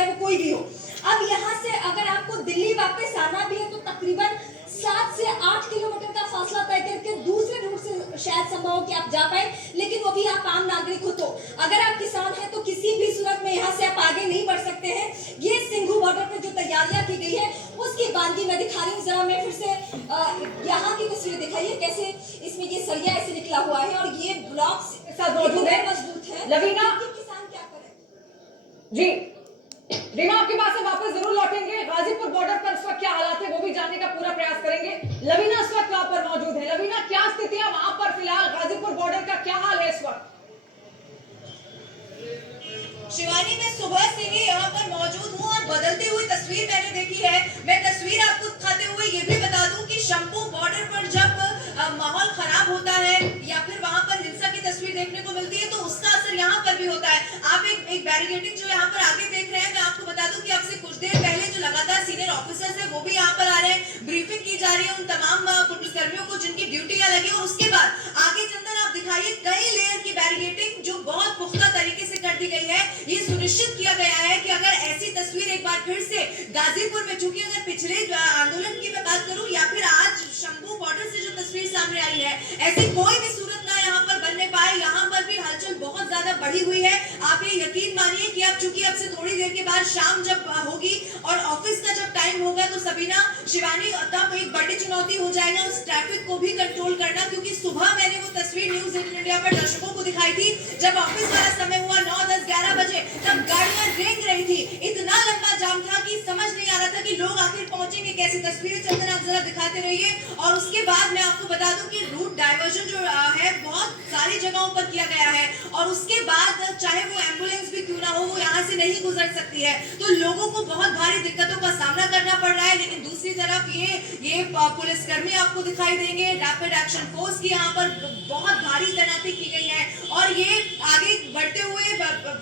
चाहे वो कोई भी हो। अब यहाँ से अगर आपको दिल्ली वापस आना भी है तो तकरीबन 7 से 8 किलोमीटर का फासला तय करके दूसरे रूट से शायद संभव हो कि आप जा पाए, लेकिन वो भी आप आम नागरिक हो तो अगर आप किसान हैं तो किसी भी सूरत में यहाँ से आप आगे नहीं बढ़ सकते हैं। ये सिंघू बॉर्डर पे जो तैयारियां की गई है उसकी बानगी मैं दिखा रही हूँ। जरा मैं फिर से यहाँ की तस्वीर दिखाइए कैसे इसमें ये सरिया ऐसे निकला हुआ है और ये ब्लॉक्स मजबूत है। लवीना, किसान क्या करे जी रीमा आपके पास से वापस जरूर लौटेंगे। गाजीपुर बॉर्डर पर इस वक्त क्या हालात है वो भी जानने का पूरा प्रयास करेंगे। लवीना इस वक्त वहां पर मौजूद है। लवीना, क्या स्थिति है वहां पर फिलहाल? गाजीपुर बॉर्डर का क्या हाल है इस वक्त? शिवानी, मैं सुबह से ही यहाँ पर मौजूद हूँ और बदलती हुई तस्वीर मैंने देखी है। मैं तस्वीर आपको दिखाते हुए ये भी बता दूं कि शंभू बॉर्डर पर जब माहौल खराब होता है या फिर वहाँ पर हिंसा की तस्वीर देखने को मिलती है तो उसका असर यहाँ पर भी होता है। आप एक बैरिकेडिंग जो यहाँ पर आगे देख रहे हैं, मैं आपको बता दूं कि अब से कुछ देर पहले जो लगातार सीनियर ऑफिसर्स है वो भी यहाँ पर आ रहे हैं। ब्रीफिंग की जा रही है उन तमाम पुलिसकर्मियों को जिनकी ड्यूटियां लगी और उसके बाद आगे चंदन आप दिखाइए कई लेयर की बैरिकेडिंग जो बहुत पुख्ता तरीके से कर दी गई है। ये सुनिश्चित किया गया है कि अगर ऐसी तस्वीर एक बार फिर से गाजीपुर में, चूंकि अगर पिछले आंदोलन की मैं बात करूं या फिर आज शंभू बॉर्डर से जो तस्वीर सामने आई है, ऐसी कोई भी सूरत ना यहाँ पर बनने पाए। यहाँ पर भी हलचल बहुत ज्यादा बढ़ी हुई है। आप ये यकीन मानिए कि अब चूंकि अब से थोड़ी देर के बाद शाम जब होगी और ऑफिस का जब टाइम होगा तो सबीना, शिवानी, तब एक बड़ी चुनौती हो जाएगा उस ट्रैफिक को भी कंट्रोल करना। क्योंकि सुबह मैंने वो तस्वीर न्यूज 18 इंडिया पर दर्शकों को दिखाई थी जब ऑफिस वाला समय हुआ 9, 10, 11 बजे, तब गाड़ियां रेंग रही थी। इतना लंबा जाम था कि समझ नहीं आ रहा था कि लोग आखिर पहुंचेंगे कैसे। तस्वीरें चंदन आप जरा दिखाते रहिए। और उसके बाद मैं आपको बता दूं कि रूट डाइवर्जन जो है बहुत सारी जगहों पर किया गया है और उसके बाद चाहे वो एम्बुलेंस भी क्यों ना हो वो यहाँ से नहीं गुजर सकती है। तो लोगों को बहुत भारी दिक्कतों का सामना करना पड़ रहा है। लेकिन दूसरी तरफ ये पुलिसकर्मी आपको दिखाई देंगे। रैपिड एक्शन फोर्स की यहाँ पर बहुत भारी तैनाती की गई है और ये आगे बढ़ते हुए,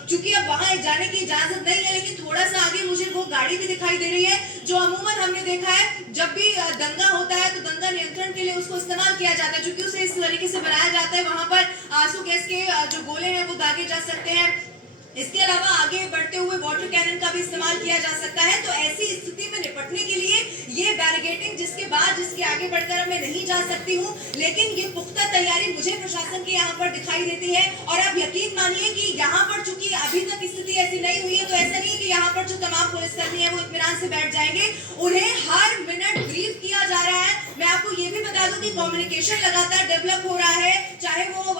चूंकि अब वहां जाने की इजाजत नहीं है, लेकिन थोड़ा सा आगे मुझे वो गाड़ी भी दिखाई दे रही है जो अमूमन हमने देखा है जब भी दंगा होता है तो दंगा नियंत्रण के लिए उसको इस्तेमाल किया जाता है। चूंकि उसे इस तरीके से बनाया जाता है, वहां पर आंसू गैस के जो गोले हैं वो दागे जा सकते हैं। इसके अलावा आगे बढ़ते हुए वाटर कैनन का भी इस्तेमाल किया जा सकता है। तो ऐसी स्थिति में निपटने के लिए ये बैरिकेडिंग जिसके आगे बढ़कर मैं नहीं जा सकती हूँ, लेकिन ये पुख्ता तैयारी मुझे प्रशासन की यहाँ पर दिखाई देती है। और आप यकीन मानिए कि यहाँ पर चूंकि अभी तक स्थिति ऐसी नहीं हुई है तो ऐसा नहीं कि यहाँ पर जो तमाम पुलिसकर्मी है वो इत्मीनान से बैठ जाएंगे। उन्हें हर मिनट ब्रीफ किया जा रहा है। मैं आपको ये भी बता दूं कि कम्युनिकेशन लगातार डेवलप हो रहा है, चाहे वो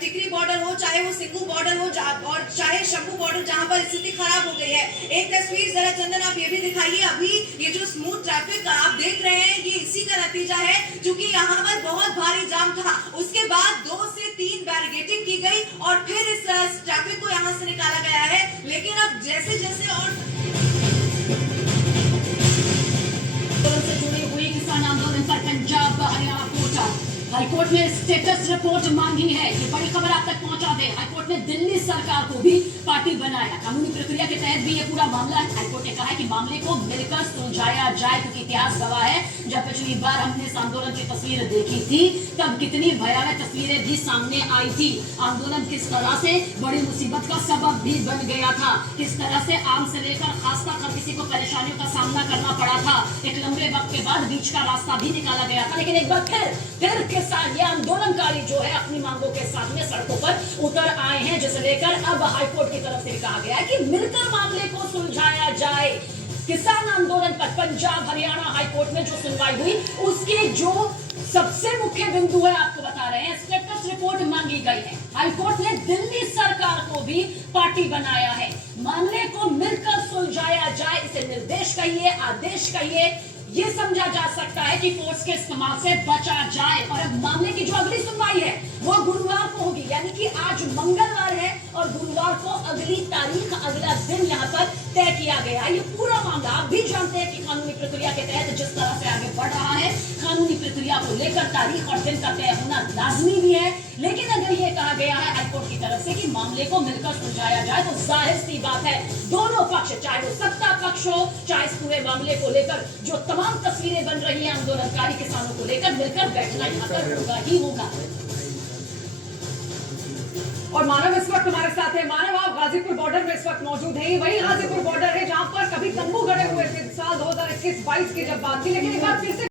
टिकरी बॉर्डर हो, चाहे वो सिंघू बॉर्डर हो और चाहे शंभू बॉर्डर जहां पर स्थिति खराब हो गई है। एक तस्वीर जरा चंदन आप ये भी दिखाइए। अभी ये जो स्मूथ ट्रैफिक आप देख रहे हैं ये इसी का नतीजा है, क्योंकि यहाँ पर बहुत भारी जाम था। उसके बाद 2 से 3 बैरिकेडिंग की गई और फिर इस ट्रैफिक को यहाँ से निकाला गया है। लेकिन अब जैसे जैसे और से जुड़ी हुई किसान आंदोलन पर पंजाब हरियाणा कोर्ट हाईकोर्ट ने स्टेटस रिपोर्ट मांगी है। ये बड़ी खबर आप तक पहुंचा दे। हाईकोर्ट ने दिल्ली सरकार को भी पार्टी बनाया। कानूनी प्रक्रिया के तहत भी ये पूरा मामला है। हाईकोर्ट ने कहा है कि मामले को मिलकर सुलझाया जाए, क्योंकि इतिहास गवाह है जब पिछली बार हमने इस आंदोलन की तस्वीरें देखी थी तब कितनी भयावह तस्वीरें भी सामने आई थी। आंदोलन किस तरह से बड़ी मुसीबत का सबब भी बन गया था, किस तरह से आम से लेकर खास तक हर किसी को परेशानियों का सामना करना पड़ा था। एक लंबे वक्त के बाद बीच का रास्ता भी निकाला गया था, लेकिन एक बार फिर किसान ये आंदोलनकारी जो है अपनी मांगों के साथ में सड़कों पर उतर आए हैं, जिसे लेकर अब हाईकोर्ट की तरफ से कहा गया है कि मिलकर मामले को सुलझाया जाए। किसान आंदोलन पर पंजाब हरियाणा हाईकोर्ट में जो सुनवाई हुई उसके जो सबसे मुख्य बिंदु है आपको बता रहे हैं। स्टेटस रिपोर्ट मांगी गई है। हाईकोर्ट ने दिल्ली सरकार को भी पार्टी बनाया है। मामले को मिलकर सुलझाया जाए, इसे निर्देश कहिए, आदेश कहिए, ये समझा जा सकता है कि फोर्स के इस्तेमाल से बचा जाए। और अब मामले की जो अगली सुनवाई है वो गुरुवार को होगी, यानी कि आज मंगलवार है और गुरुवार को अगली तारीख, अगला दिन यहाँ पर तय किया गया। ये पूरा मामला आप भी जानते हैं कि कानूनी प्रक्रिया के तहत जिस तरह से आगे बढ़ रहा है, कानूनी प्रक्रिया को लेकर तारीख और दिन का तय होना लाजमी भी है। लेकिन अगर ये कहा गया है हाईकोर्ट की तरफ से कि मामले को मिलकर सुलझाया जाए तो जाहिर सी बात है दोनों पक्ष, चाहे वो सत्ता पक्ष हो चाहे इस पूरे मामले को लेकर जो तमाम तस्वीरें बन रही हैं आंदोलनकारी किसानों को लेकर, मिलकर बैठना यहाँ पर होगा ही होगा। और मानव इस वक्त हमारे साथ है। मानव, आप गाजीपुर बॉर्डर में इस वक्त मौजूद है। वही गाजीपुर बॉर्डर है जहां 2021-22 की जब बात थी, लेकिन एक बार फिर से